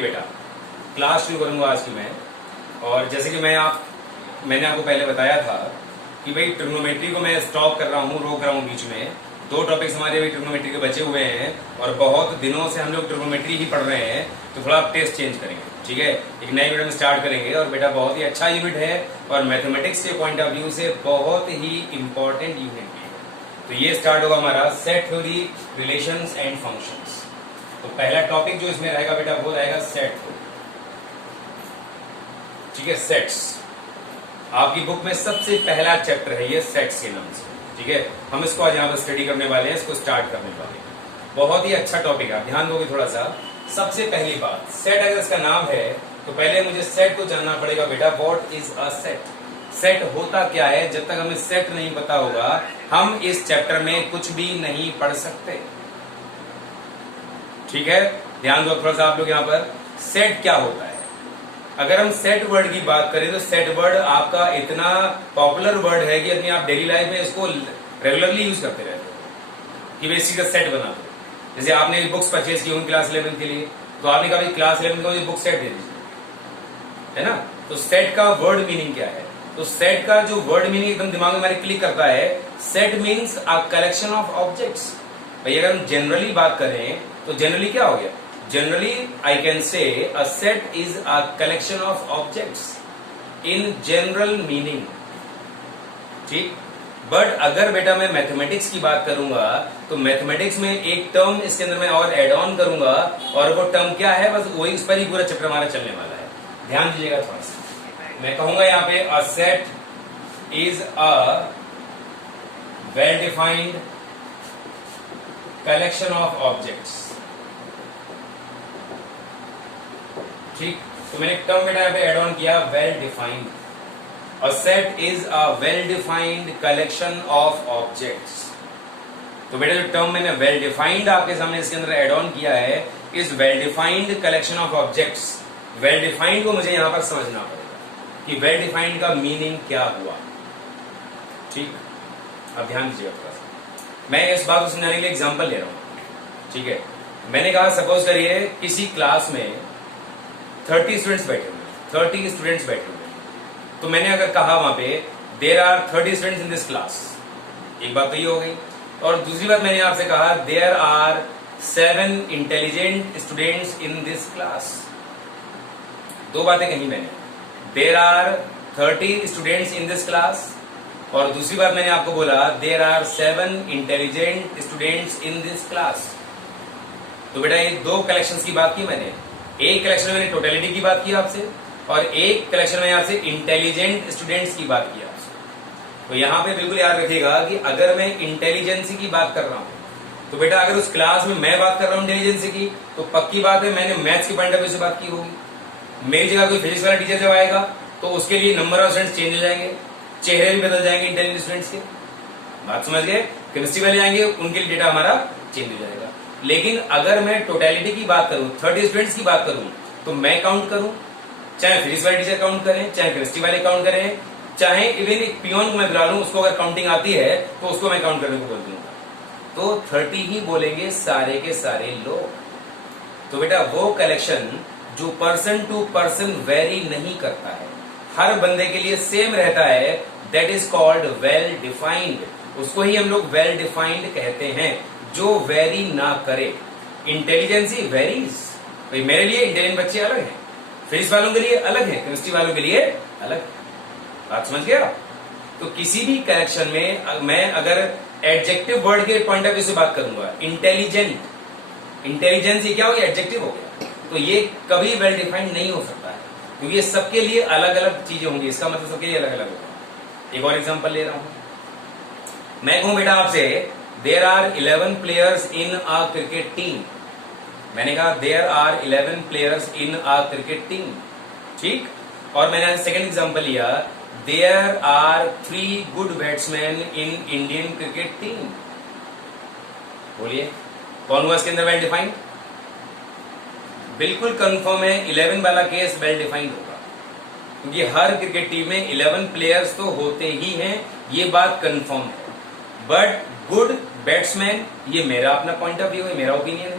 चलिए बेटा, क्लास शुरू करूंगा आज की मैं। और जैसे कि मैंने आपको पहले बताया था कि भाई ट्रिग्नोमेट्री को मैं स्टॉप कर रहा हूँ, रोक रहा हूँ बीच में। 2 टॉपिक्स हमारे अभी ट्रिग्नोमेट्री के बचे हुए हैं और बहुत दिनों से हम लोग ट्रिग्नोमेट्री ही पढ़ रहे हैं, तो थोड़ा आप टेस्ट चेंज करेंगे, ठीक है। एक नए यूनिट में स्टार्ट करेंगे और बेटा बहुत ही अच्छा यूनिट है और मैथमेटिक्स के पॉइंट ऑफ व्यू से बहुत ही इंपॉर्टेंट यूनिट है। तो ये स्टार्ट होगा हमारा set theory, relations and functions. तो पहला टॉपिक जो इसमें रहेगा बेटा वो रहेगा सेट थ्योरी, ठीक है। सेट्स आपकी बुक में सबसे पहला चैप्टर है ये, सेट्स के नाम से, ठीक है। हम इसको आज यहाँ पर स्टडी करने वाले हैं, इसको स्टार्ट करने वाले हैं। बहुत ही अच्छा टॉपिक है, ध्यान दोगे थोड़ा सा। सबसे पहली बात, सेट अगर इसका नाम है तो पहले मुझे सेट को जानना पड़ेगा बेटा। What is a set? Set होता क्या है? जब तक हमें सेट नहीं पता होगा हम इस चैप्टर में कुछ भी नहीं पढ़ सकते, ठीक है। ध्यान दो थोड़ा सा आप लोग यहाँ पर। सेट क्या होता है? अगर हम सेट वर्ड की बात करें तो सेट वर्ड आपका इतना पॉपुलर वर्ड है कि अपनी आप डेली लाइफ में इसको रेगुलरली यूज करते रहते हो कि वे इसी का सेट बना दो। जैसे आपने बुक्स परचेज की होंगी क्लास 11 के लिए, तो आपने कहा क्लास 11 का मुझे बुक सेट दे दीजिए, है ना। तो सेट का वर्ड मीनिंग क्या है? तो सेट का जो वर्ड मीनिंग एकदम दिमाग में हमारे क्लिक करता है, set means a collection of objects. भाई अगर हम जनरली बात करें तो जनरली क्या हो गया? Generally, I can say a set is a collection of objects in general meaning, ठीक। बट अगर बेटा मैं मैथमेटिक्स की बात करूंगा तो मैथमेटिक्स में एक टर्म इसके अंदर मैं और एड ऑन करूंगा, और वो टर्म क्या है, बस वही उस पर ही पूरा चैप्टर हमारा चलने वाला है। ध्यान दीजिएगा थोड़ा सा। मैं कहूंगा यहाँ पे a set is a well defined collection of objects, ठीक। तो मैंने एक टर्म बेटा यहाँ पे एड ऑन किया, well defined. A set is a well defined collection of objects. तो बेटा जो टर्म मैंने वेल डिफाइंड आपके सामने इसके अंदर एड ऑन किया है, is well defined collection of objects. Well defined को मुझे यहां पर समझना पड़ेगा कि वेल डिफाइंड का मीनिंग क्या हुआ, ठीक। अब ध्यान दीजिएगा थोड़ा सा, मैं इस बात को समझाने के लिए एग्जाम्पल ले रहा हूं, ठीक है। मैंने कहा सपोज करिए किसी क्लास में 30 स्टूडेंट्स बैठे हुए, तो मैंने अगर कहा वहां पे there are 30 students in this class, एक बात तो ये हो गई। और दूसरी बात मैंने आपसे कहा there are 7 intelligent students in this class. 2 बातें कही मैंने, there are 30 students in this class, और दूसरी बात मैंने आपको बोला there are 7 intelligent students in this class. तो बेटा ये 2 कलेक्शंस की बात की मैंने। एक कलेक्शन में मैंने टोटलिटी की बात की आपसे, और एक कलेक्शन में आपसे इंटेलिजेंट स्टूडेंट्स की बात की आपसे। तो यहां पे बिल्कुल याद रखिएगा कि अगर मैं इंटेलिजेंसी की बात कर रहा हूं तो बेटा अगर उस क्लास में मैं बात कर रहा हूं इंटेलिजेंसी की, तो पक्की बात है मैंने मैथ्स के पॉइंट ऑफ व्यू से बात की होगी। मेरी जगह कोई फिजिक्स वाला टीचर जब आएगा तो उसके लिए नंबर ऑफ स्टूडेंट्स चेंज हो जाएंगे, चेहरे भी बदल जाएंगे इंटेलिजेंट स्टूडेंट्स के। बात समझ गए? केमिस्ट्री वाले आएंगे उनके लिए डेटा हमारा चेंज हो जाएगा। लेकिन अगर मैं टोटलिटी की बात करूं, 30 स्टूडेंट्स की बात करूं, तो मैं काउंट करूं, चाहे फिजिक्स वाले टीचर काउंट करें, चाहे केमिस्ट्री वाले काउंट करें, चाहे इवन एक पियोन को मैं बुला लूं, उसको अगर काउंटिंग आती है तो उसको मैं काउंट करने को बोल दूंगा, तो 30 ही बोलेंगे सारे के सारे लोग। तो बेटा वो कलेक्शन जो पर्सन टू पर्सन वेरी नहीं करता है, हर बंदे के लिए सेम रहता है, that is called well defined. उसको ही हम लोग वेल डिफाइंड कहते हैं, जो वेरी ना करे। इंटेलिजेंसी वेरीज, भाई मेरे लिए इंटेलिजेंट बच्चे अलग हैं, फिजिक्स वालों के लिए अलग है, केमिस्ट्री वालों के लिए अलग। बात समझ गया? तो किसी भी कलेक्शन में मैं अगर एडजेक्टिव वर्ड के पॉइंट ऑफ व्यू से बात करूंगा, इंटेलिजेंट, इंटेलिजेंसी क्या हो गया? एडजेक्टिव हो गया। तो ये कभी वेल डिफाइंड नहीं हो सकता है, क्योंकि ये सबके लिए अलग अलग चीजें होंगी। इसका मतलब सबके लिए अलग अलग होगा। एक और एग्जाम्पल ले रहा हूं, मैं कहूं बेटा आपसे there are 11 players in a cricket team. मैंने कहा there are 11 players in a cricket team, ठीक। और मैंने सेकंड एग्जांपल लिया, there are 3 good batsman in Indian cricket team. बोलिए कौन हुआ इसके अंदर वेल डिफाइंड? बिल्कुल कंफर्म है 11 वाला केस वेल डिफाइंड होगा, क्योंकि हर क्रिकेट टीम में 11 प्लेयर्स तो होते ही हैं, ये बात कंफर्म है। बट गुड बैट्समैन, ये मेरा अपना पॉइंट ऑफ व्यू है, मेरा ओपिनियन है।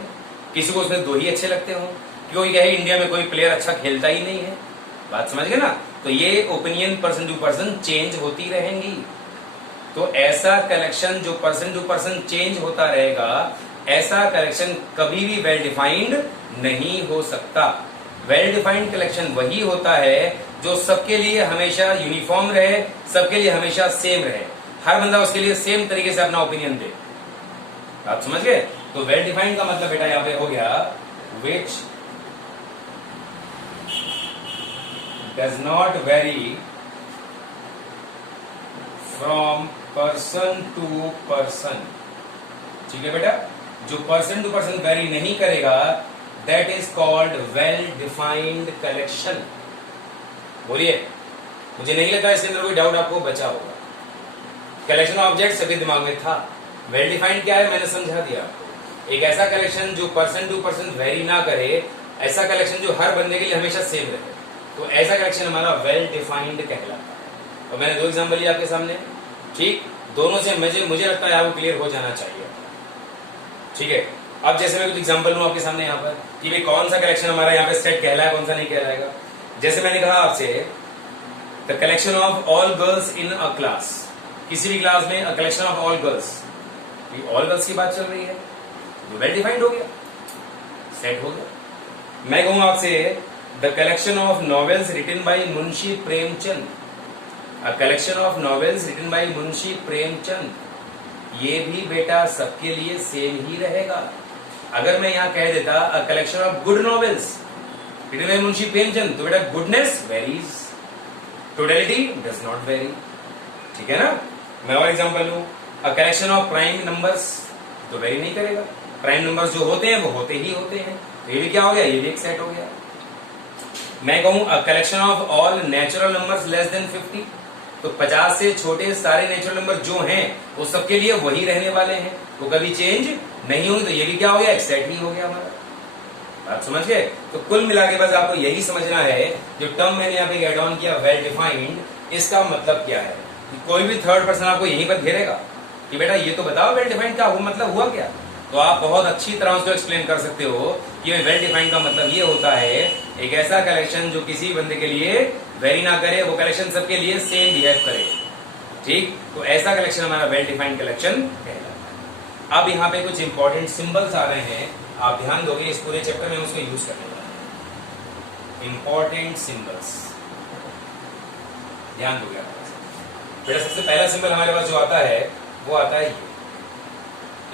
किसी को उसमें 2 ही अच्छे लगते हो, क्योंकि क्या है, इंडिया में कोई प्लेयर अच्छा खेलता ही नहीं है। बात समझ गए ना? तो ये opinion person to person change होती रहेंगी। तो ऐसा कलेक्शन जो पर्सन टू पर्सन चेंज होता रहेगा, ऐसा कलेक्शन कभी भी वेल डिफाइंड नहीं हो सकता। वेल डिफाइंड कलेक्शन वही होता है जो सबके लिए हमेशा यूनिफॉर्म रहे, सबके लिए हमेशा सेम रहे, हर बंदा उसके लिए सेम तरीके से अपना ओपिनियन दे। आप समझ गए? तो वेल डिफाइंड का मतलब बेटा यहां पे हो गया which does not vary from person to person. ठीक है बेटा, जो पर्सन टू पर्सन वेरी नहीं करेगा, that is called well defined collection. बोलिए, मुझे नहीं लगता इसके अंदर कोई डाउट आपको बचा होगा। कलेक्शन ऑब्जेक्ट सभी दिमाग में था। वेल डिफाइंड क्या है मैंने समझा दिया आपको। एक ऐसा कलेक्शन जो पर्सन टू पर्सन वेरी ना करे, ऐसा कलेक्शन जो हर बंदे के लिए हमेशा सेम रहे, तो ऐसा कलेक्शन हमारा वेल डिफाइंड कहलाता है। और मैंने दो एग्जाम्पल लिया आपके सामने, ठीक, दोनों से मुझे लगता है आपको क्लियर हो जाना चाहिए। ठीक है, अब जैसे मैं कुछ एग्जांपल लूं आपके सामने यहाँ पर कि भाई कौन सा कलेक्शन हमारा यहाँ पे सेट कहलाए, कौन सा नहीं कहलाएगा। जैसे मैंने कहा आपसे, the collection of all girls in a class, किसी भी क्लास में अ collection of all girls, all girls की बात चल रही है, जो वेल डिफाइंड हो गया, सेट हो गया। मैं कहूं आपसे the collection of novels written by Munshi Premchand, a collection of novels written by Munshi Premchand, ये भी बेटा सबके लिए सेम ही रहेगा। अगर मैं यहां कह देता a collection of good novels written by Munshi Premchand, तो बेटा goodness varies, totality does not vary. ठीक है ना? मैं और एग्जांपल लूं, a collection of prime numbers, तो वेरी नहीं करेगा। प्राइम नंबर्स जो होते हैं वो होते ही होते हैं, तो ये भी क्या हो गया, ये भी एक सेट हो गया। मैं कहूं अ collection of all natural numbers less than 50, तो 50 से छोटे सारे नेचुरल नंबर जो हैं वो सबके लिए वही रहने वाले हैं, वो कभी चेंज नहीं होंगे, तो ये भी क्या हो गया, एक सेट ही हो गया हमारा। बात समझ गए? तो कुल मिला के बस आपको यही समझना है, जो टर्म मैंने यहाँ पे ऐड ऑन किया वेल डिफाइंड, इसका मतलब क्या है। कोई भी थर्ड पर्सन आपको यहीं पर घेरेगा कि बेटा ये तो बताओ वेल डिफाइंड का मतलब हुआ क्या, तो आप बहुत अच्छी तरह उसको एक्सप्लेन कर सकते हो कि वेल डिफाइंड का मतलब ये होता है एक ऐसा कलेक्शन जो किसी बंदे के लिए वेरी ना करे, वो कलेक्शन सबके लिए सेम बिहेव करे। ठीक, तो ऐसा कलेक्शन हमारा वेल डिफाइंड कलेक्शन कहलाता है। अब यहाँ पे कुछ इंपॉर्टेंट सिंबल्स आ रहे हैं, आप ध्यान दोगे इस पूरे चैप्टर में उसको यूज करने वाले हैं। इंपॉर्टेंट सिंबल्स ध्यान दोगे आप। बेटा सबसे पहला सिंबल हमारे पास जो आता है वो आता है ये,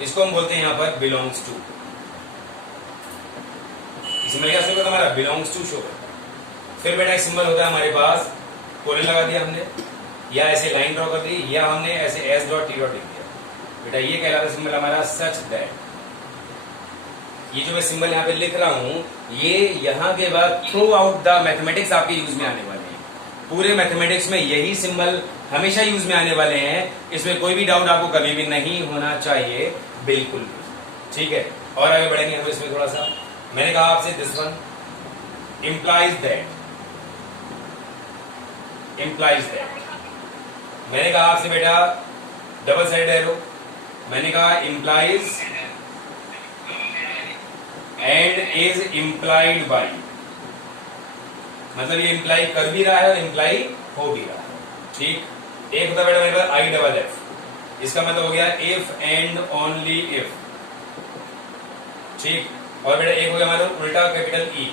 इसको हम बोलते हैं यहाँ पर बिलोंग्स टू। सिंबल क्या शो करता है हमारा, बिलोंग्स टू शो करता है। फिर बेटा एक सिंबल होता है हमारे पास, कोलन लगा दिया हमने, या ऐसे लाइन ड्रॉ कर दी, या हमने ऐसे एस डॉट टी डॉट लिख दिया, बेटा ये कहलाता सिंबल हमारा सच दैट। ये जो मैं सिंबल यहाँ पे लिख रहा हूं, ये यहाँ के बाद थ्रू आउट द मैथमेटिक्स आपके यूज में आने वाले हैं। पूरे मैथमेटिक्स में यही सिंबल हमेशा यूज में आने वाले हैं, इसमें कोई भी डाउट आपको कभी भी नहीं होना चाहिए, बिल्कुल भी। ठीक है, और आगे बढ़ेंगे हम इसमें थोड़ा सा। मैंने कहा आपसे this one implies that, implies that। मैंने कहा आपसे बेटा डबल साइड एरो, मैंने कहा implies and is implied by, मतलब ये इम्प्लाई कर भी रहा है और इम्प्लाई हो भी रहा है। ठीक, एक होता बेटा मेरे पास आई डबल एफ, इसका मतलब हो गया इफ एंड ओनली इफ। ठीक, और बेटा एक हो गया हमारा उल्टा कैपिटल ई,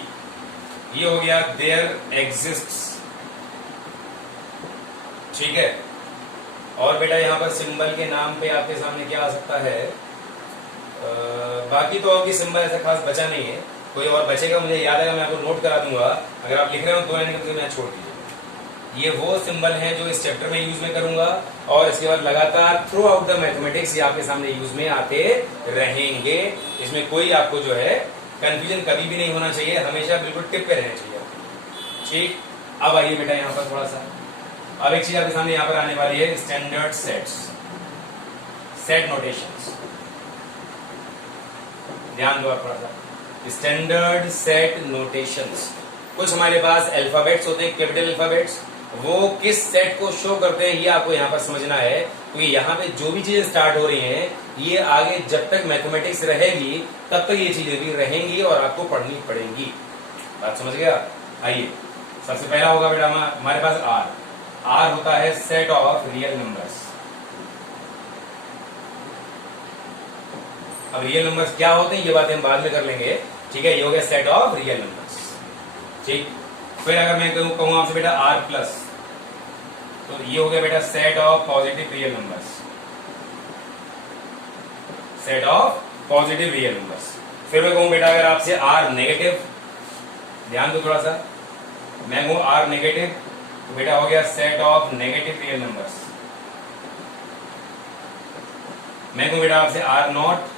ये हो गया देयर एग्जिस्ट्स। ठीक है, और बेटा यहां पर सिंबल के नाम पे आपके सामने क्या आ सकता है, बाकी तो आपकी सिंबल ऐसा खास बचा नहीं है, कोई और बचेगा मुझे याद आएगा मैं आपको नोट करा दूंगा। अगर आप लिख रहे हो तो मैं छोड़ दीजिए। ये वो सिंबल है जो इस चैप्टर में यूज में करूंगा, और इसके बाद लगातार थ्रू आउट द मैथमेटिक्स ये आपके सामने यूज में आते रहेंगे। इसमें कोई आपको जो है कंफ्यूजन कभी भी नहीं होना चाहिए, हमेशा बिल्कुल टिप पे रहना चाहिए। ठीक, अब आइए बेटा यहाँ पर थोड़ा सा, अब एक चीज आपके सामने यहाँ पर आने वाली है, स्टैंडर्ड सेट्स, सेट नोटेशंस। ध्यान दो आप थोड़ा सा, स्टैंडर्ड सेट नोटेशंस। कुछ हमारे पास अल्फाबेट्स होते हैं, कैपिटल अल्फाबेट्स, वो किस सेट को शो करते हैं ये आपको यहाँ पर समझना है, क्योंकि यहाँ पे जो भी चीजें स्टार्ट हो रही हैं ये आगे जब तक मैथमेटिक्स रहेगी तब तक ये चीजें भी रहेंगी और आपको पढ़नी पड़ेंगी। बात समझ गया? आइए, सबसे पहला होगा बेटा हमारे पास आर। आर होता है सेट ऑफ रियल नंबर्स। अब रियल नंबर्स क्या होते हैं ये बातें हम बाद में कर लेंगे, ठीक है। ये हो गया सेट ऑफ रियल नंबर्स, ठीक। फिर अगर मैं कहूं आपसे बेटा आर प्लस, तो ये हो गया बेटा set of positive real numbers, set of positive real numbers. फिर मैं कहूं बेटा अगर आपसे आर नेगेटिव, ध्यान दो थोड़ा सा, मैं कहूं आर नेगेटिव, तो बेटा हो गया set of negative real numbers. मैं कहूं बेटा आपसे आर नॉट,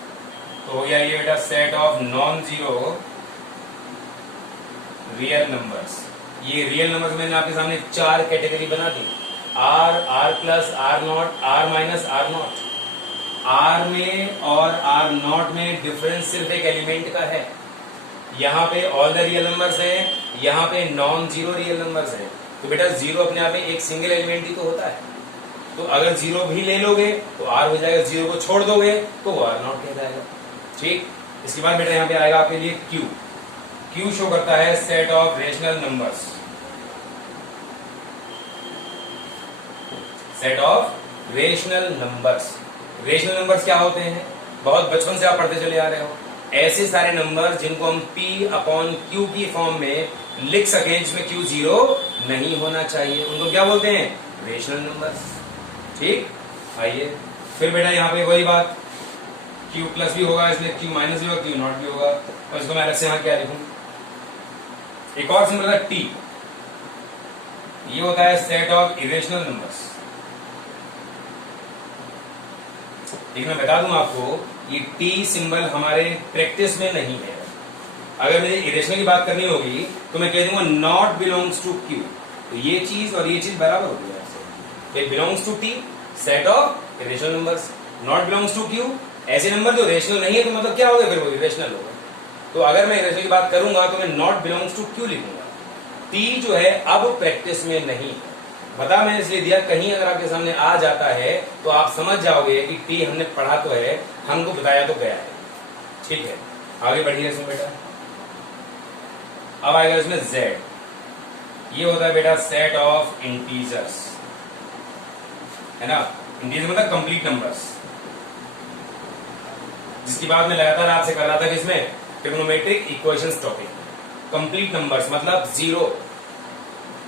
तो हो गया ये बेटा set of non zero real numbers. ये रियल नंबर्स मैंने आपके सामने 4 कैटेगरी बना दी, R, R plus, R not, R minus, R not. R में और आर नॉट में डिफरेंस सिर्फ एक एलिमेंट का है। यहाँ पे ऑल द रियल नंबर्स है, यहाँ पे नॉन जीरो रियल नंबर्स है। तो बेटा जीरो अपने आप में एक सिंगल एलिमेंट ही तो होता है, तो अगर जीरो भी ले लोगे तो आर हो जाएगा, जीरो को छोड़ दोगे तो वो आर नॉट कहलाएगा, ठीक। इसके बाद बेटा यहाँ पे आएगा आपके लिए क्यू। क्यू शो करता है set of rational numbers, set of rational numbers. Rational numbers क्या होते हैं? बहुत बचपन से आप पढ़ते चले आ रहे हो, ऐसे सारे नंबर जिनको हम P अपॉन Q की फॉर्म में लिख सकें जिसमें Q जीरो नहीं होना चाहिए, उनको क्या बोलते हैं? रेशनल नंबर्स, ठीक। आइए फिर बेटा यहाँ पे वही बात, Q प्लस भी होगा इसलिए Q माइनस भी होगा, Q नॉट भी होगा, और इसको मैं अलग से यहाँ क्या लिखूं? एक और सिंबल है T, ये होता है सेट ऑफ इरेशनल नंबर्स। लेकिन मैं बता दूं आपको, ये T सिंबल हमारे प्रैक्टिस में नहीं है। अगर मुझे इरेशनल की बात करनी होगी तो मैं कह दूंगा नॉट बिलोंग्स टू Q, तो ये चीज और ये चीज बराबर होगी आपसे। It belongs to T, set of irrational numbers. Not belongs to Q, ऐसे नंबर जो रेशनल नहीं है, तो मतलब क्या होगा फिर? वो इरेशनल होगा। तो अगर मैं इरेशनल की बात करूंगा तो मैं नॉट बिलोंग्स टू Q लिखूंगा। T जो है अब प्रैक्टिस में नहीं, बता मैंने इसलिए दिया, कहीं अगर आपके सामने आ जाता है तो आप समझ जाओगे कि T हमने पढ़ा तो है, हमको बताया तो गया है, ठीक है। आगे बढ़िए इसमें बेटा, अब आएगा इसमें Z। ये होता है बेटा सेट ऑफ इंटीजर्स, है ना। इंटीजर मतलब कंप्लीट नंबर्स, जिसकी बात मैं लगातार आपसे कर रहा था कि इसमें trigonometric equations topic. Complete numbers मतलब जीरो,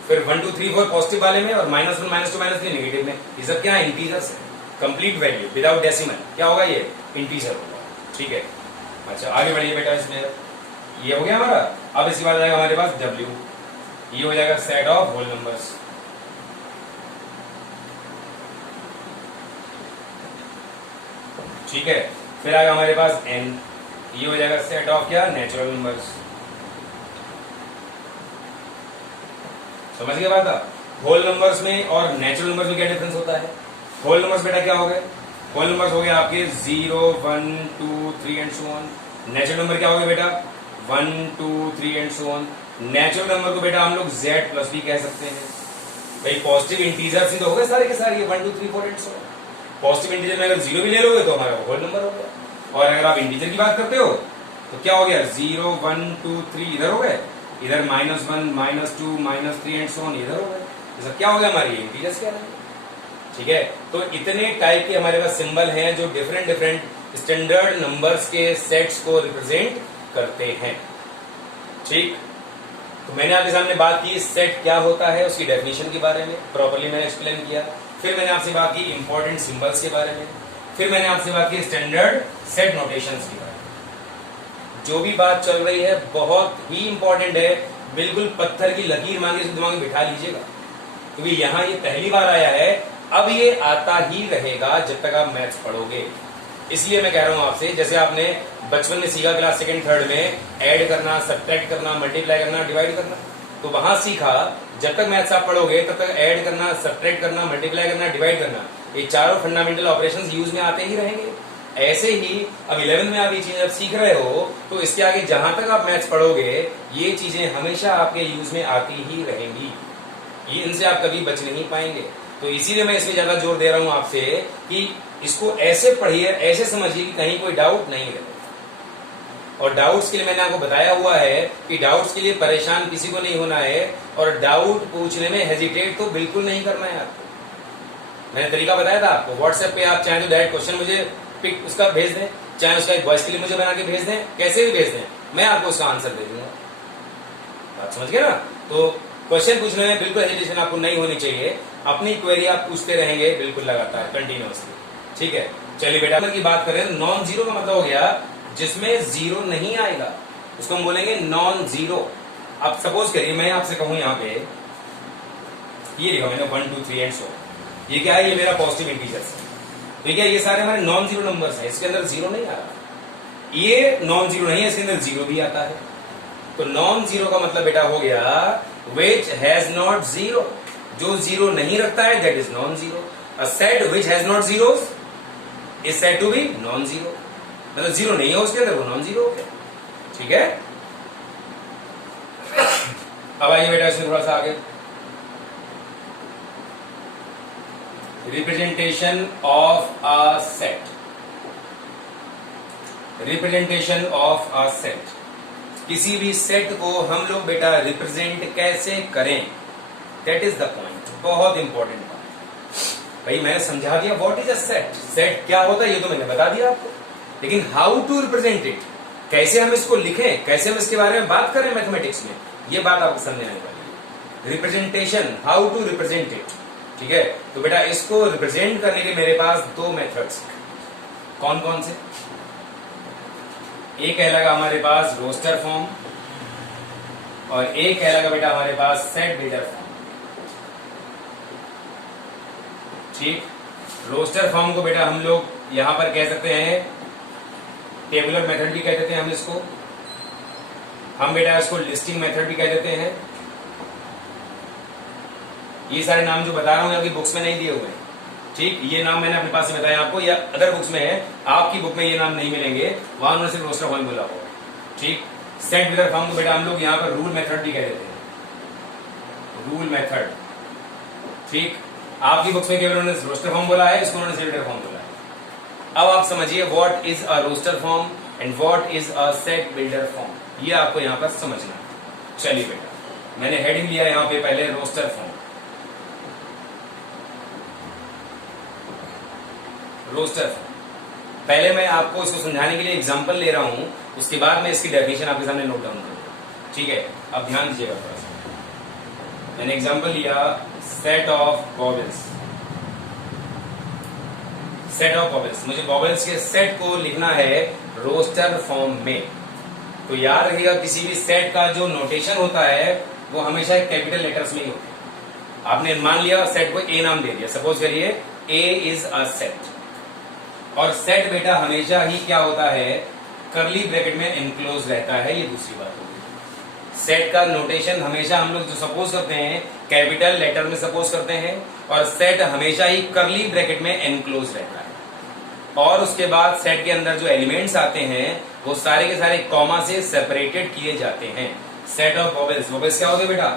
फिर 1 2 3 4 पॉजिटिव वाले में और -1 -2 -3 नेगेटिव में, ये सब क्या है? इंटीजर्स है। कंप्लीट वैल्यू विदाउट डेसिमल क्या होगा? ये इंटीजर होगा, ठीक है। अच्छा आगे बढ़िए बेटा, इसमें ये हो गया हमारा। अब इसके बाद आएगा हमारे पास W, ये हो जाएगा सेट ऑफ होल नंबर्स। ठीक है, फिर आएगा हमारे पास N, ये हो जाएगा सेट ऑफ क्या? Natural numbers. समझ गए बात? होल नंबर्स में और नेचुरल नंबर्स में क्या डिफरेंस होता है? होल नंबर्स बेटा क्या हो गए? होल नंबर्स हो गए आपके 0 1 2 3 and so on. Natural number क्या हो गए बेटा? 1 2 3 and so on. Natural number को बेटा हम लोग Z प्लस भी कह सकते हैं। भाई पॉजिटिव इंटीजर्स ही तो हो गए सारे के सारे, 1 2 3 4 and so on. Positive integer में अगर 0 भी ले लोगे तो हमारा होल नंबर हो गया। और अगर आप इंटीजर की बात करते हो तो क्या हो गया? 0 1 2 3 इधर हो गए, इधर -1 -2 -3 एंड सो ऑन इधर हो गए। ये सब क्या हो गया? हमारी इंटीजर्स क्या है, ठीक है। तो इतने टाइप के हमारे पास सिंबल हैं जो डिफरेंट डिफरेंट स्टैंडर्ड नंबर्स के सेट्स को रिप्रेजेंट करते हैं, ठीक। तो मैंने आपके सामने बात की सेट क्या होता है, उसकी डेफिनेशन के बारे में प्रॉपर्ली मैंने एक्सप्लेन किया। फिर मैंने आपसे बात की इंपॉर्टेंट सिंबल्स के बारे में। फिर मैंने आपसे बात की स्टैंडर्ड सेट नोटेशंस के बारे में। जो भी बात चल रही है बहुत ही इंपॉर्टेंट है, बिल्कुल पत्थर की लकीर मान के दिमाग में बिठा लीजिएगा, क्योंकि यहाँ ये पहली बार आया है, अब ये आता ही रहेगा जब तक आप मैथ्स पढ़ोगे। इसलिए मैं कह रहा हूं आपसे, जैसे आपने बचपन में सीखा क्लास सेकंड थर्ड में ऐड करना, सब्ट्रैक्ट करना, मल्टीप्लाई करना, डिवाइड करना, तो वहां सीखा जब तक मैथ्स आप पढ़ोगे तब तक ऐड करना, सब्ट्रैक्ट करना, मल्टीप्लाई करना, डिवाइड करना, ये चारों फंडामेंटल ऑपरेशंस यूज में आते ही रहेंगे। ऐसे ही अब 11th में आप ये चीजें जब सीख रहे हो तो इसके आगे जहां तक आप मैथ्स पढ़ोगे ये चीजें हमेशा आपके यूज में आती ही रहेंगी, ये इनसे आप कभी बच नहीं पाएंगे। तो इसीलिए मैं इसमें ज्यादा जोर दे रहा हूं आपसे कि इसको ऐसे पढ़िए, ऐसे समझिए कि कहीं कोई डाउट नहीं रहे। और डाउट्स के लिए मैंने आपको बताया हुआ है कि डाउट्स के लिए परेशान किसी को नहीं होना है और डाउट पूछने में हेजिटेट तो बिल्कुल नहीं करना है आपको। मैंने तरीका बताया था आपको। व्हाट्सएप पे आप चाहे तो डायरेक्ट क्वेश्चन मुझे पिक उसका भेज दें, चाहे उसका एक वॉइस क्लिप मुझे बना के भेज दें, कैसे भी भेज दें, मैं आपको उसका आंसर दे दूंगा। बात समझ गए ना? तो क्वेश्चन पूछने में बिल्कुल हेजिटेशन आपको नहीं होनी चाहिए। अपनी क्वेरी आप पूछते रहेंगे बिल्कुल लगातार कंटिन्यूअसली। ठीक है, चलिए बेटा की बात करें। नॉन जीरो का मतलब हो गया जिसमें जीरो नहीं आएगा, उसको हम बोलेंगे नॉन जीरो। अब सपोज करिए मैं आपसे कहूं यहाँ पे ये लिखा मैंने 1 2 3 एंड सो, ये क्या है? ये मेरा पॉजिटिव इंटीजर्स है। ठीक है, ये सारे हमारे नॉन जीरो नंबर्स हैं, इसके अंदर जीरो नहीं आ रहा। ये नॉन जीरो नहीं है, इसके अंदर जीरो भी आता है। तो नॉन जीरो का मतलब बेटा हो गया विच हैज नॉट जीरो, जो जीरो नहीं रखता है that is non zero. A set which has not zero is said to be non zero, मतलब जीरो नहीं है उसके अंदर, वो नॉन जीरो हो गया। ठीक है, अब आइए बेटा इसमें थोड़ा सा आगे। Representation of a set, representation of a set, किसी भी सेट को हम लोग बेटा रिप्रेजेंट कैसे करें, दैट इज द पॉइंट। बहुत इंपॉर्टेंट पॉइंट। भाई मैंने समझा दिया what is a set, set क्या होता है ये तो मैंने बता दिया आपको, लेकिन हाउ टू रिप्रेजेंट इट, कैसे हम इसको लिखें, कैसे हम इसके बारे में बात करें मैथमेटिक्स में, ये बात आपको समझ आने वाली है। Representation, how to represent it. ठीक है, तो बेटा इसको रिप्रेजेंट करने के मेरे पास दो मेथड्स, कौन कौन से? एक कहलागा हमारे पास रोस्टर फॉर्म और एक कहलागा बेटा हमारे पास सेट बिल्डर फॉर्म। ठीक, रोस्टर फॉर्म को बेटा हम लोग यहां पर कह सकते हैं टेबुलर मेथड भी कह देते हैं हम इसको, हम बेटा इसको लिस्टिंग मेथड भी कह देते हैं। ये सारे नाम जो बता रहा हूं आपकी बुक्स में नहीं दिए हुए हैं। ठीक, ये नाम मैंने अपने पास से बताया आपको, या अदर बुक्स में है, आपकी बुक में ये नाम नहीं मिलेंगे, वहां उन्होंने सिर्फ रोस्टर फॉर्म बोला होगा। ठीक, सेट बिल्डर फॉर्म को बेटा हम लोग यहाँ पर रूल मेथड भी कह देते हैं, रूल मेथड। ठीक, आपकी बुक्स में केवल उन्होंने रोस्टर फॉर्म बोला है, इसको उन्होंने सेट बिल्डर फॉर्म बोला है। अब आप समझिए what is a roster form and what is a set builder form, ये आपको यहाँ पर समझना है। चलिए बेटा मैंने हेडिंग लिया यहाँ पे पहले रोस्टर फॉर्म। रोस्टर फॉर्म पहले मैं आपको इसको समझाने के लिए एग्जांपल ले रहा हूं, उसके बाद मैं इसकी डेफिनेशन आपके सामने नोट डाउन करूंगा। ठीक है, अब ध्यान दीजिएगा थोड़ा सा। मैंने एग्जांपल लिया सेट ऑफ बॉबल्स, सेट ऑफ बॉबल्स, मुझे बॉबल्स के सेट को लिखना है रोस्टर फॉर्म में। तो याद रखिएगा किसी भी सेट का जो नोटेशन होता है वो हमेशा कैपिटल लेटर्स में ही होता है। आपने मान लिया सेट को ए नाम दे दिया, सपोज करिए ए इज अ सेट, और सेट बेटा हमेशा ही क्या होता है, कर्ली ब्रैकेट में एनक्लोज रहता है, ये दूसरी बात होगी। सेट का नोटेशन हमेशा हम लोग जो सपोज करते हैं कैपिटल लेटर में सपोज करते हैं, और सेट हमेशा ही कर्ली ब्रैकेट में एनक्लोज रहता है। और उसके बाद सेट के अंदर जो एलिमेंट्स आते हैं वो सारे के सारे कॉमा से सेपरेटेड किए जाते हैं। सेट ऑफ वोवेल्स, वोवेल्स क्या होते बेटा?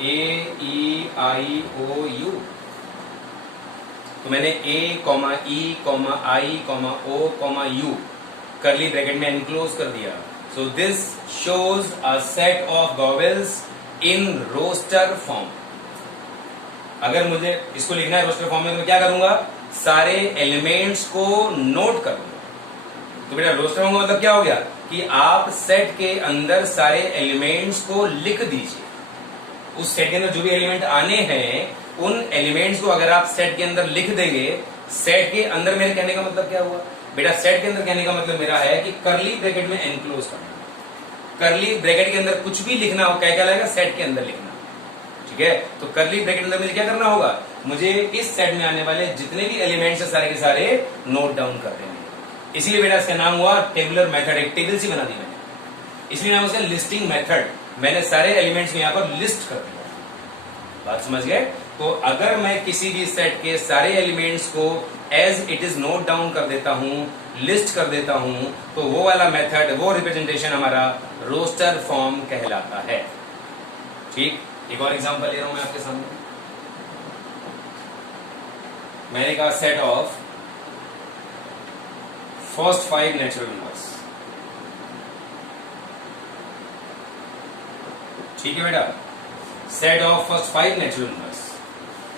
A E I O U. तो मैंने A comma E comma I comma O comma U curly bracket में एनक्लोज कर दिया। So this shows a set of vowels in roster form. अगर मुझे इसको लिखना है रोस्टर फॉर्म में तो मैं क्या करूंगा, सारे एलिमेंट्स को नोट करूंगा। तो बेटा रोस्टर फॉर्म का मतलब क्या हो गया कि आप सेट के अंदर सारे एलिमेंट्स को लिख दीजिए। उस सेट के अंदर जो भी एलिमेंट आने हैं उन एलिमेंट्स को अगर आप सेट के अंदर लिख देंगे, सेट के अंदर मेरे कहने का मतलब क्या हुआ बेटा, सेट के अंदर कहने का मतलब मेरा है कि कर्ली ब्रैकेट में एनक्लोज करना। कर्ली ब्रैकेट के अंदर कुछ भी लिखना हो क्या लगेगा, सेट के अंदर लिखना। ठीक है, तो कर्ली ब्रैकेट के अंदर मुझे क्या करना होगा, मुझे इस सेट में आने वाले जितने भी एलिमेंट्स है सारे के सारे नोट डाउन कर देंगे। इसीलिए बेटा इसका नाम हुआ टेबुलर मेथड, एक टेबल सी बना दी मैंने, इसलिए नाम उसका लिस्टिंग मेथड। मैंने सारे एलिमेंट्स में यहाँ पर लिस्ट कर दिया। बात समझ गए? तो अगर मैं किसी भी सेट के सारे एलिमेंट्स को as it is note down कर देता हूं, लिस्ट कर देता हूं, तो वो वाला मेथड, वो रिप्रेजेंटेशन हमारा रोस्टर फॉर्म कहलाता है। ठीक, एक और एग्जांपल ले रहा हूं मैं आपके सामने। मैंने कहा set of first 5 natural numbers. ठीक है बेटा, set of first 5 natural numbers,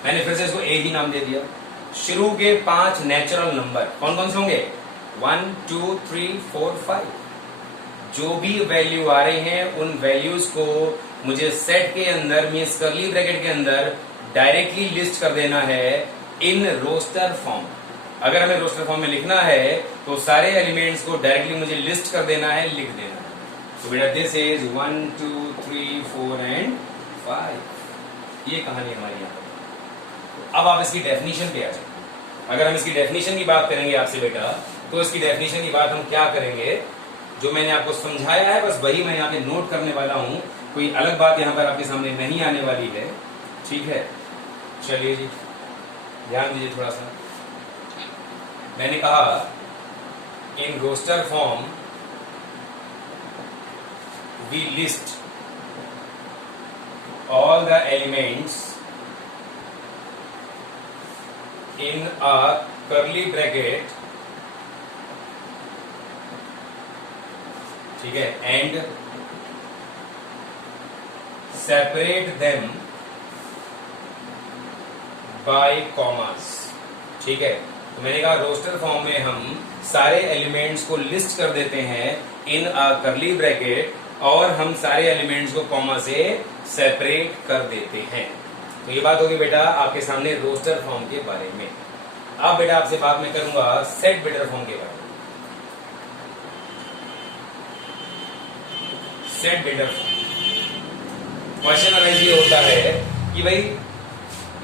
मैंने फिर से इसको एक ही नाम दे दिया। शुरू के 5 नेचुरल नंबर कौन कौन से होंगे? 1 2 3 4 5। जो भी वैल्यू आ रही हैं उन वैल्यूज को मुझे सेट के अंदर मींस कर्ली ब्रैकेट के अंदर डायरेक्टली लिस्ट कर देना है इन रोस्टर फॉर्म। अगर हमें रोस्टर फॉर्म में लिखना है तो सारे एलिमेंट्स को डायरेक्टली मुझे लिस्ट कर देना है, लिख देना है। तो बेटा दिस इज 1 2 3 4 एंड 5। ये कहानी हमारी यहाँ पर। अब आप इसकी डेफिनेशन पे आ जाए। अगर हम इसकी डेफिनेशन की बात करेंगे आपसे बेटा, तो इसकी डेफिनेशन की बात हम क्या करेंगे? जो मैंने आपको समझाया है बस वही मैं यहाँ पे नोट करने वाला हूं, कोई अलग बात यहाँ पर आपके सामने नहीं आने वाली है। ठीक है, चलिए जी ध्यान दीजिए थोड़ा सा। मैंने कहा in roster form we list all the elements in a curly bracket, ठीक है, and separate them by commas. ठीक है, तो मैंने कहा रोस्टर फॉर्म में हम सारे एलिमेंट्स को लिस्ट कर देते हैं इन अ कर्ली ब्रैकेट और हम सारे एलिमेंट्स को कॉमा से सेपरेट कर देते हैं। तो ये बात होगी बेटा आपके सामने रोस्टर फॉर्म के बारे में। अब बेटा आपसे बात मैं करूंगा सेट बिल्डर फॉर्म के बारे में। Set builder form question arise ये होता है कि भाई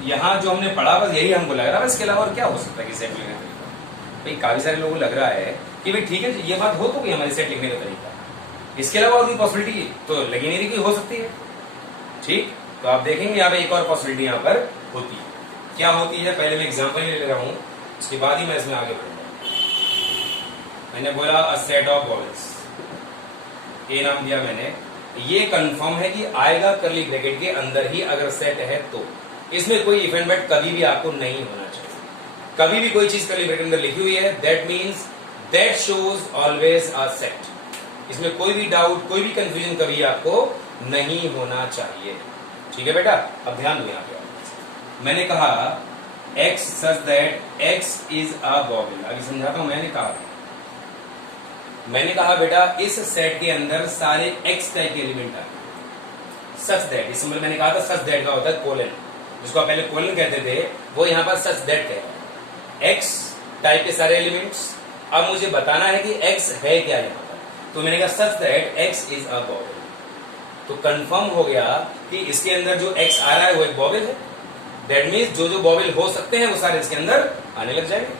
यहां जो हमने पढ़ा बस यही हमको लग रहा है, इसके अलावा और क्या हो सकता है कि सेट लिखने का तरीका? भाई काफी सारे लोगों को लग रहा है कि भाई ठीक है ये बात हो तो गई हमारी सेट लिखने का तरीका, इसके अलावा और भी पॉसिबिलिटी तो लगी नहीं रही कि हो सकती है। ठीक, तो आप देखेंगे यहाँ पे एक और पॉसिबिलिटी यहाँ पर होती है। क्या होती है पहले मैं एग्जाम्पल ले रहा हूं, उसके बाद ही मैं इसमें आगे बढ़ूंगा। मैंने बोला अ सेट ऑफ वॉवेल्स, ये नाम दिया मैंने, ये कंफर्म है कि आएगा कर्ली ब्रैकेट के अंदर ही अगर सेट है तो। इसमें कोई इफ एंड बट कभी भी आपको नहीं होना चाहिए। कभी भी कोई चीज कर्ली ब्रैकेट के अंदर लिखी हुई है that means that shows always a set. इसमें कोई भी डाउट कोई भी कंफ्यूजन कभी आपको नहीं होना चाहिए। ठीक है बेटा, अब ध्यान दो यहाँ पे। मैंने कहा x such that x is a vowel. अभी समझाता हूं। मैंने कहा बेटा इस सेट के अंदर सारे x टाइप के एलिमेंट आए। सच दैट, इस मैंने कहा था सच दैट का होता है कोलन, जिसको आप पहले कोलन कहते थे, वो यहाँ पर सच दैट कह रहा है। x टाइप के सारे एलिमेंट्स। अब मुझे बताना है कि x है क्या यहाँ पर, तो मैंने कहा such that x is a vowel. तो कंफर्म हो गया कि इसके अंदर जो x आ रहा है वो एक वॉवेल है। दैट मीन्स जो जो वॉवेल हो सकते हैं वो सारे इसके अंदर आने लग जाएंगे।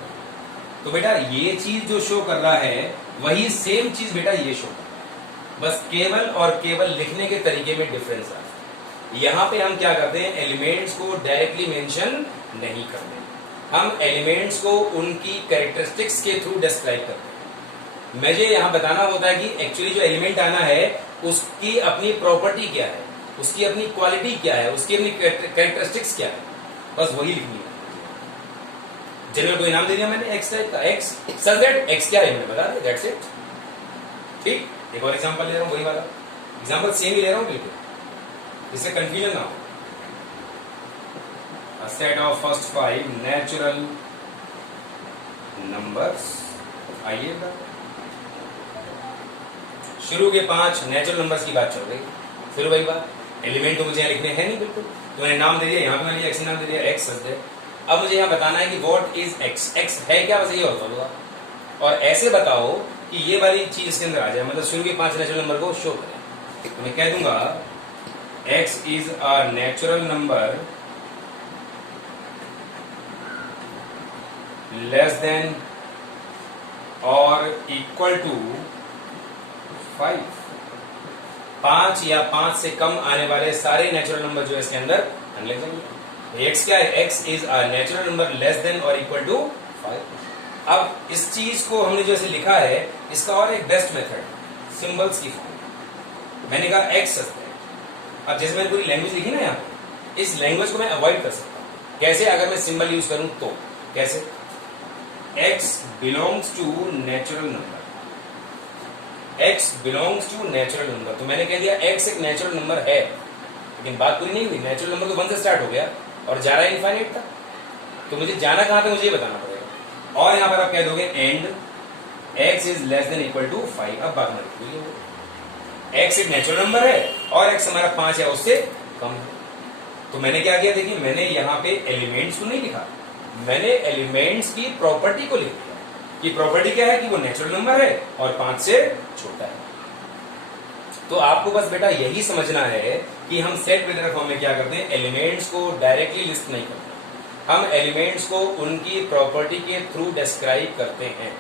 तो बेटा ये चीज जो शो कर रहा है वही सेम चीज बेटा ये शो कर रहा है, बस केवल और केवल लिखने के तरीके में डिफरेंस आता है। यहां पे हम क्या करते हैं, एलिमेंट्स को डायरेक्टली मेंशन नहीं करते, हम एलिमेंट्स को उनकी कैरेक्टरिस्टिक्स के थ्रू डिस्क्राइब करते हैं। मुझे यहां बताना होता है कि एक्चुअली जो एलिमेंट आना है उसकी अपनी प्रॉपर्टी क्या है, उसकी अपनी क्वालिटी क्या है, उसकी अपनी कैरेक्टरिस्टिक्स क्या है, बस वही लिखनी है। जनरल कोई नाम दे दिया मैंने x टाइप का, x सच दैट x क्या है मैंने बता दिया, दैट्स इट। ठीक, एक और एग्जांपल ले रहा हूं, वही वाला एग्जांपल सेम ही ले रहा हूं बिल्कुल, इससे कंफ्यूजन ना हो। A set of first 5 natural numbers। आइए शुरू के 5 नेचुरल नंबर्स की बात चल रही, फिर वही बात, एलिमेंट तो मुझे लिखने हैं नहीं बिल्कुल, तो मैंने नाम दे दिया, यहाँ पे मैंने एक्स नाम दे दिया, एक्स सच है। अब मुझे यहाँ बताना है कि व्हाट इज एक्स, एक्स है क्या, बस ये होगा। और ऐसे बताओ कि ये वाली चीज इसके अंदर आ जाए, मतलब शुरू के 5 नेचुरल नंबर को शो करें। तो मैं कह दूंगा x is a natural number less than और इक्वल टू 5। 5 या 5 से कम आने वाले सारे नेचुरल नंबर जो है इसके अंदर आने लग जाएंगे। x क्या है, x is a natural number less than और इक्वल टू 5। अब इस चीज को हमने जो ऐसे लिखा है, इसका और एक बेस्ट मेथड सिंबल्स की फॉर्म। मैंने कहा x सच है। अब जैसे मैंने पूरी लैंग्वेज लिखी ना यहाँ, इस लैंग्वेज को मैं अवॉइड कर सकता हूं। कैसे, अगर मैं सिंबल यूज करूं तो कैसे, x belongs to natural number, x belongs to natural number. तो मैंने कह दिया x एक नेचुरल नंबर है, लेकिन बात पूरी नहीं हुई, नेचुरल नंबर तो 1 से स्टार्ट हो गया और जा रहा है इनफाइनाइट तक, तो मुझे जाना कहां पे मुझे ये बताना पड़ेगा। और यहां पर आप कह दोगे and x is less than equal to 5। अब बात हमारी पूरी हो, x एक नेचुरल नंबर है और x हमारा 5 है उससे कम है। तो मैंने क्या किया, देखिए मैंने यहाँ पे एलिमेंट्स को नहीं लिखा, मैंने एलिमेंट्स की प्रॉपर्टी को लिख दिया कि प्रॉपर्टी क्या है कि वो नेचुरल नंबर है और 5 से छोटा है। तो आपको बस बेटा यही समझना है कि हम सेट विद फॉर्म में क्या करते हैं, एलिमेंट्स को डायरेक्टली लिस्ट नहीं करते, हम एलिमेंट्स को उनकी प्रॉपर्टी के थ्रू डिस्क्राइब करते हैं।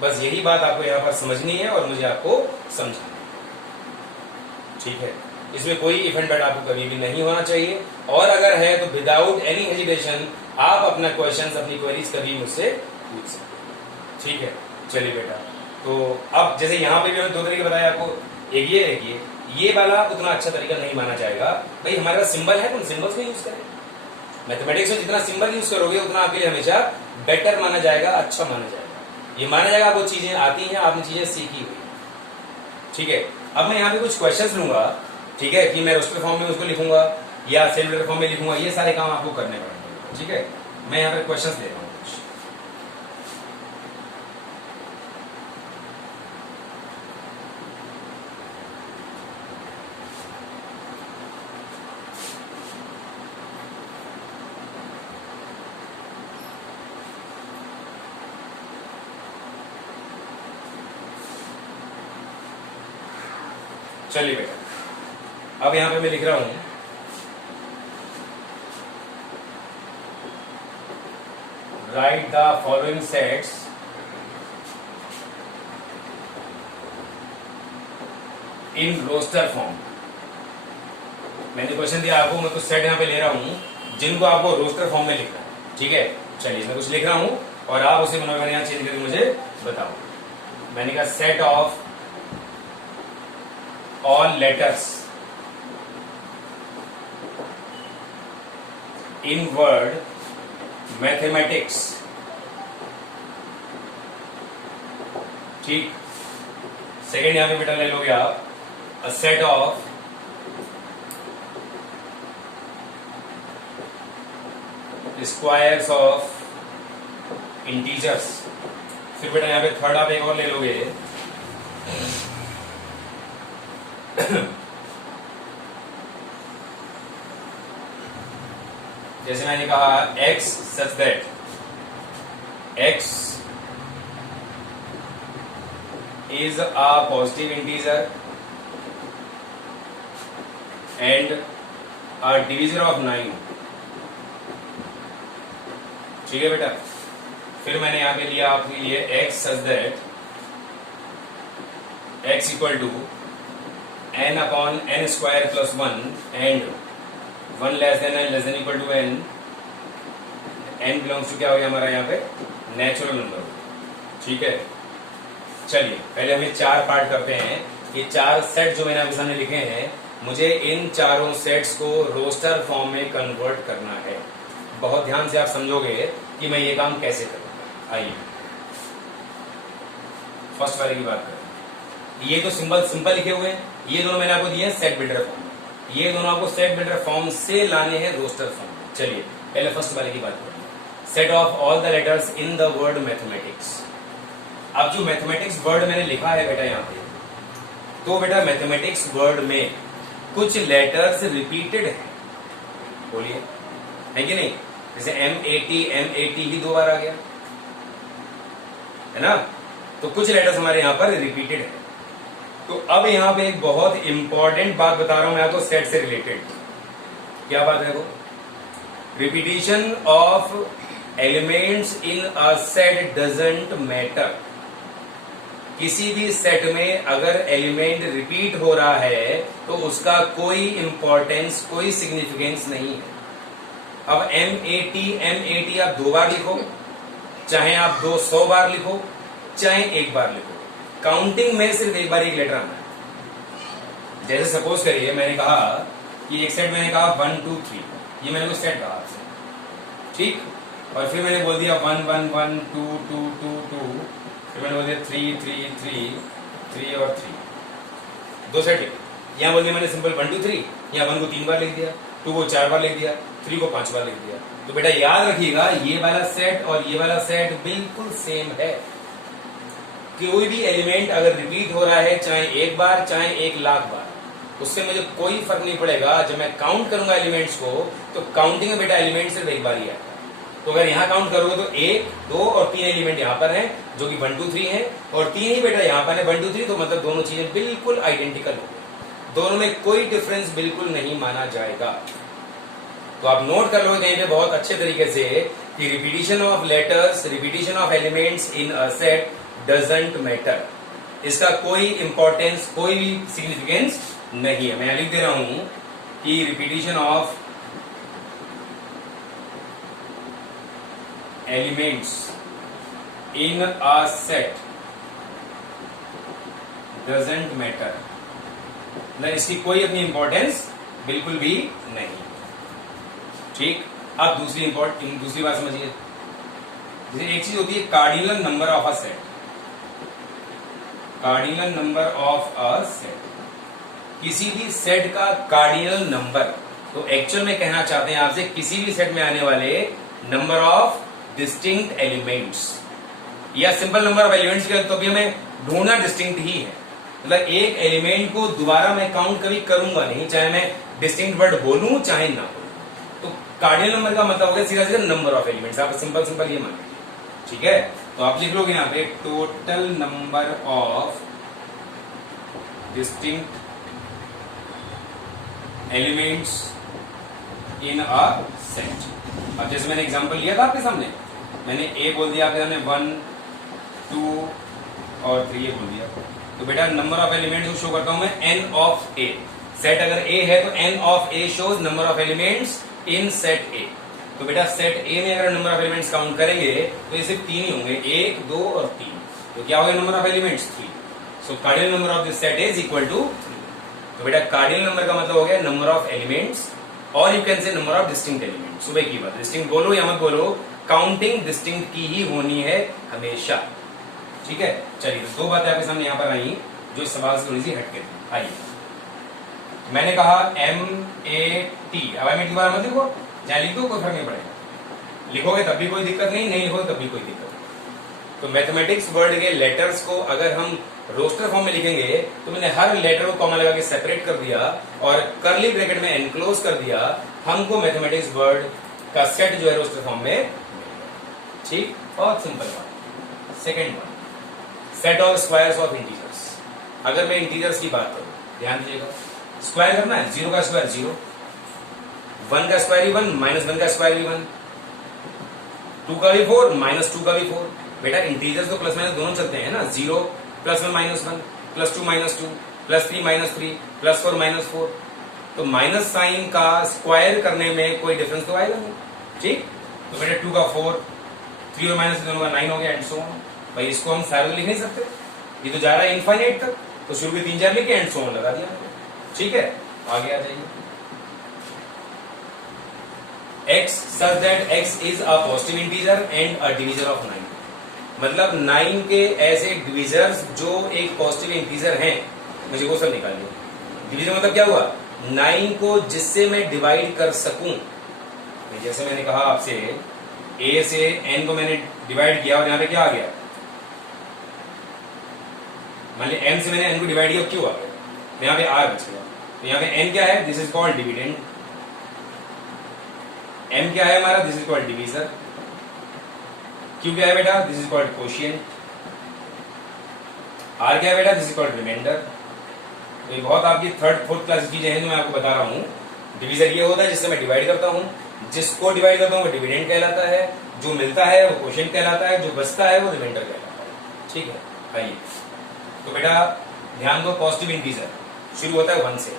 बस यही बात आपको यहाँ पर समझनी है और मुझे आपको समझाना है, ठीक है। इसमें कोई इफ एंड बट आपको कभी भी नहीं होना चाहिए, और अगर है तो विदाउट एनी हेजिटेशन आप अपना क्वेश्चन, अपनी क्वेरीज कभी मुझसे पूछ सकते हैं, ठीक है। चलिए बेटा, तो अब जैसे यहाँ पे भी हमने 2 तरीके बताया आपको, एक ये वाला उतना अच्छा तरीका नहीं माना जाएगा। भाई हमारे पास सिंबल है तो हम सिंबल्स में यूज करें। मैथमेटिक्स में जितना सिंबल यूज करोगे उतना आपके लिए हमेशा बेटर माना जाएगा, अच्छा माना जाएगा। ये माना जाएगा आपको चीजें आती हैं, आपने चीजें सीखी हुई, ठीक है। अब मैं यहाँ पे कुछ क्वेश्चंस लूंगा, ठीक है, कि मैं रोस्टर फॉर्म में उसको लिखूंगा या सेल लेटर फॉर्म में लिखूंगा, ये सारे काम आपको करने पड़ेंगे, ठीक है। मैं यहाँ पे क्वेश्चंस ले रहा हूँ कुछ। चलिए बेटा, अब यहां पे मैं लिख रहा हूं write the following sets in roster form. मैंने क्वेश्चन दिया आपको, मैं कुछ सेट यहां पे ले रहा हूं जिनको आपको रोस्टर फॉर्म में लिखना है, ठीक है। चलिए मैं कुछ लिख रहा हूं और आप उसे मैंने यहां चेंज करके मुझे बताओ। मैंने कहा set of all letters in word mathematics, ठीक। सेकेंड यहां पे बेटा ले लोगे आप a set of squares of integers। फिर बेटा यहां पे थर्ड आप एक और ले लोगे जैसे मैंने कहा x such that x is a positive integer and a divisor of 9, ठीक है बेटा। फिर मैंने यहां पे लिया आपके लिए x such that x equal to n upon n square plus 1 and 1 less than n less than equal to n। n belongs to क्या हो गया हमारा यहाँ पे, नेचुरल नंबर, ठीक है। चलिए पहले हम ये 4 पार्ट करते हैं। ये 4 सेट जो मैंने आपके सामने लिखे हैं, मुझे इन चारों सेट्स को रोस्टर फॉर्म में कन्वर्ट करना है। बहुत ध्यान से आप समझोगे कि मैं ये काम कैसे करूंगा। आइए फर्स्ट वाले की बात करें। ये तो सिंपल लिखे हुए हैं, ये दोनों मैंने आपको दिए हैं सेट बिल्डर फॉर्म में, ये दोनों आपको सेट बिल्डर फॉर्म से लाने हैं रोस्टर फॉर्म में। चलिए पहले फर्स्ट वाले की बात करें, set of all the letters in the word mathematics. अब जो मैथमेटिक्स वर्ड मैंने लिखा है बेटा यहाँ पे, तो बेटा मैथमेटिक्स वर्ड में कुछ लेटर्स रिपीटेड है, बोलिए है कि नहीं। जैसे M80 ही 2 बार आ गया है ना, तो कुछ लेटर्स हमारे यहाँ पर रिपीटेड है। तो अब यहाँ पे एक बहुत इंपॉर्टेंट बात बता रहा हूं मैं आपको सेट से रिलेटेड। क्या बात है वो, repetition of elements in a set doesn't matter. किसी भी सेट में अगर एलिमेंट रिपीट हो रहा है तो उसका कोई इंपॉर्टेंस, कोई सिग्निफिकेंस नहीं है। अब M80 आप 2 बार लिखो, चाहे आप 200 बार लिखो, चाहे 1 बार लिखो, काउंटिंग में सिर्फ एक बार एक लेटर आना है। जैसे सपोज करिए मैंने कहा कि एक सेट मैंने कहा 1 2 3, ये मैंने कोई सेट कहा आपसे, ठीक। और फिर मैंने बोल दिया 1 1 1 2 2 2 2, फिर मैंने बोल दिया 3 3 3 3 और 3, 2 सेट लिखे। यहाँ बोल दिया मैंने सिंपल 1 2 3, या 1 को 3 बार लिख दिया, 2 को 4 बार लिख दिया, 3 को 5 बार लिख दिया। तो बेटा याद रखिएगा ये वाला सेट और ये वाला सेट बिल्कुल सेम है। कोई भी एलिमेंट अगर रिपीट हो रहा है चाहे एक बार चाहे 1,00,000 बार, उससे मुझे कोई फर्क नहीं पड़ेगा। जब मैं काउंट करूंगा एलिमेंट्स को तो काउंटिंग में बेटा एलिमेंट सिर्फ एक बार ही आएगा। तो अगर यहाँ काउंट करोगे तो 1, 2 और 3 एलिमेंट यहाँ पर हैं जो कि 1 2 3 है, और 3 ही बेटा यहाँ पर है 1 2 3। तो मतलब दोनों चीजें बिल्कुल आइडेंटिकल हो गई, दोनों में कोई डिफरेंस बिल्कुल नहीं माना जाएगा। तो आप नोट कर लो कहीं पे बहुत अच्छे तरीके से कि repetition of letters, repetition of elements in a set doesn't matter. इसका कोई इंपॉर्टेंस, कोई भी सिग्निफिकेंस नहीं है। मैं लिख दे रहा हूं कि repetition of elements in a set doesn't matter, मतलब इसकी कोई अपनी इंपॉर्टेंस बिल्कुल भी नहीं। ठीक, अब दूसरी बात समझिए। जैसे एक चीज होती है cardinal number of a set, cardinal number of a set, किसी भी सेट का कार्डिनल नंबर। तो एक्चुअल में कहना चाहते हैं आपसे किसी भी सेट में आने वाले नंबर ऑफ डिस्टिंक्ट एलिमेंट्स, या सिंपल नंबर ऑफ एलिमेंट्स की तो भी हमें ढूंढना डिस्टिंक्ट ही है। मतलब एक एलिमेंट को दोबारा मैं काउंट कभी करूंगा नहीं, चाहे मैं डिस्टिंक्ट वर्ड बोलूं चाहे ना बोलूं। तो कार्डिनल नंबर का मतलब हो गया सीधा सीधा नंबर ऑफ एलिमेंट्स। आप सिंपल सिंपल ये मान लीजिए, ठीक है। तो आप लिख लोगे यहाँ पे total number of distinct elements in a set. अब जैसे मैंने एग्जांपल लिया था आपके सामने, मैंने ए बोल दिया आपके सामने 1 2 और 3 बोल दिया। तो बेटा नंबर ऑफ एलिमेंट्स को शो करता हूं मैं n ऑफ ए। सेट अगर ए है तो n of A shows number of elements in set ए। तो बेटा सेट ए में अगर नंबर ऑफ एलिमेंट्स काउंट करेंगे तो ये सिर्फ 3 ही होंगे, 1 2 और 3। तो क्या होगा number of elements 3। So cardinal number of this set is equal to 3। तो बेटा कार्डिनल नंबर का मतलब हो गया नंबर ऑफ एलिमेंट्स, और you can say number of distinct element. सुबह की बात, डिस्टिंक्ट बोलो या मत बोलो, काउंटिंग डिस्टिंक्ट की ही होनी है हमेशा, ठीक है। चलिए तो 2 बातें आपके सामने यहाँ पर आई जो इस सवाल से थोड़ी सी हटके थी। आइए, मैंने कहा MAT, अब MAT के बारे में लिखो, चाहे लिख दो कोई फर्क नहीं पड़ेगा, लिखोगे तब भी कोई दिक्कत नहीं, नहीं लिखोगे तब भी कोई दिक्कत नहीं। तो मैथमेटिक्स वर्ड के लेटर्स को अगर हम रोस्टर फॉर्म में लिखेंगे तो मैंने हर लेटर को कॉमा लगा के सेपरेट कर दिया और करली ब्रैकेट में एनक्लोज कर दिया, हमको मैथमेटिक्स वर्ड का सेट जो है रोस्टर फॉर्म में, ठीक। बहुत सिंपल बात। Second one, set of squares of integers. अगर मैं इंटीजर्स की बात करूं, ध्यान दीजिएगा, स्क्वायर करना है, 0 का स्क्वायर 0, 1 का स्क्वायर ही 1, -1 का स्क्वायर भी 1, 2 का भी 4, -2 का भी 4। बेटा इंटीजर्स तो प्लस माइनस दोनों चलते हैं ना, 0 प्लस में -1, +2 -2, +3 -3, +4 -4। तो माइनस साइन का स्क्वायर करने में कोई डिफरेंस तो आएगा नहीं, ठीक। तो बेटा 2 का 4, 3 और माइनस दोनों का 9 हो गया, एंड सो ऑन। भाई इसको हम सारे लिख नहीं सकते, ये तो जा रहा है इनफाइनाइट तक, तो शुरू में 3 4 लिख के एंड सो ऑन लगा दिया, ठीक है। आगे आ जाइए, x such that x is a positive integer and a divisor of 9। मतलब 9 के ऐसे डिविजर्स जो एक पॉजिटिव इंटीजर हैं, मुझे वो सब निकालिए। डिविजर मतलब क्या हुआ, 9 को जिससे मैं डिवाइड कर सकूं। जैसे मैंने कहा आपसे a से n को मैंने डिवाइड किया और यहाँ पे क्या आ गया, मान ली m से मैंने n को डिवाइड किया, क्यों आ गया, तो यहाँ पे r बच गया। तो यहाँ पे n क्या है, this is called dividend. m क्या है हमारा, this is called divisor. q क्या है बेटा, this is called quotient. r क्या है बेटा, दिस इज कॉल्ड रिमाइंडर। तो ये बहुत आपकी 3rd 4th क्लास की चीजें हैं जो मैं आपको बता रहा हूँ। डिवीजर ये होता है जिससे मैं डिवाइड करता हूँ, जिसको डिवाइड करता हूँ वो डिविडेंड कहलाता है, जो मिलता है वो कोशिएंट कहलाता है, जो बचता है वो रिमाइंडर कहलाता है, ठीक है। आइए, तो बेटा ध्यान दो, पॉजिटिव इंटीजर शुरू होता है 1 से,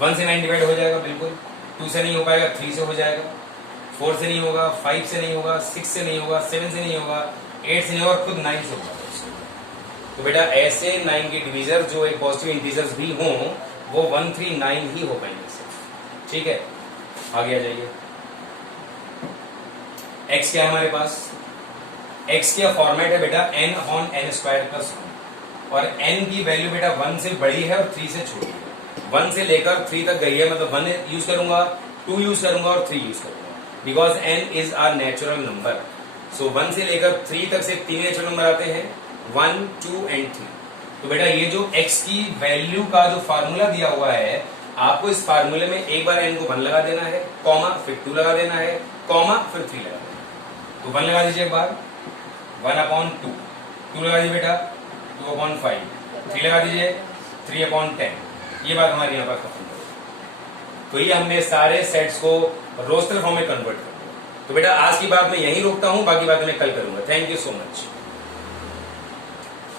1 से 9 डिवाइड हो जाएगा बिल्कुल, 2 से नहीं हो पाएगा, 3 से हो जाएगा, 4 से नहीं होगा, 5 से नहीं होगा, 6 से नहीं होगा, 7 से नहीं होगा, 8 से नहीं होगा, खुद 9 से होगा। तो बेटा ऐसे 9 के डिवीजर जो एक पॉजिटिव इंटीजर्स भी हों वो 139 ही हो पाएंगे सिर्फ, ठीक है। आगे आ जाइए, x क्या है हमारे पास, x का फॉर्मेट है बेटा n on n² + 1, और n की वैल्यू बेटा 1 से बड़ी है और 3 से छोटी है। 1 से लेकर 3 तक गई है, मतलब 1 यूज करूंगा, 2 यूज करूंगा और 3 यूज करूंगा, because n is are natural number. So 1 से लेकर 3 तक से 3 नेचुरल नंबर आते हैं, 1, 2 एंड 3। तो बेटा ये जो x की वैल्यू का जो फार्मूला दिया हुआ है, आपको इस फार्मूले में एक बार n को 1 लगा देना है, कॉमा फिर 2 लगा देना है, कॉमा फिर 3 लगा देना है। तो 1 लगा दीजिए एक बार, 1/2, 2 लगा दीजिए बेटा, 2/5, 3 लगा दीजिए, 3/10। ये बात हमारी यहाँ पर खत्म हो गई। तो ये हमने सारे सेट्स को रोस्टर फॉर्म में कन्वर्ट कर दिया। तो बेटा आज की बात मैं यहीं रोकता हूँ, बाकी बात मैं कल करूंगा। Thank you so much.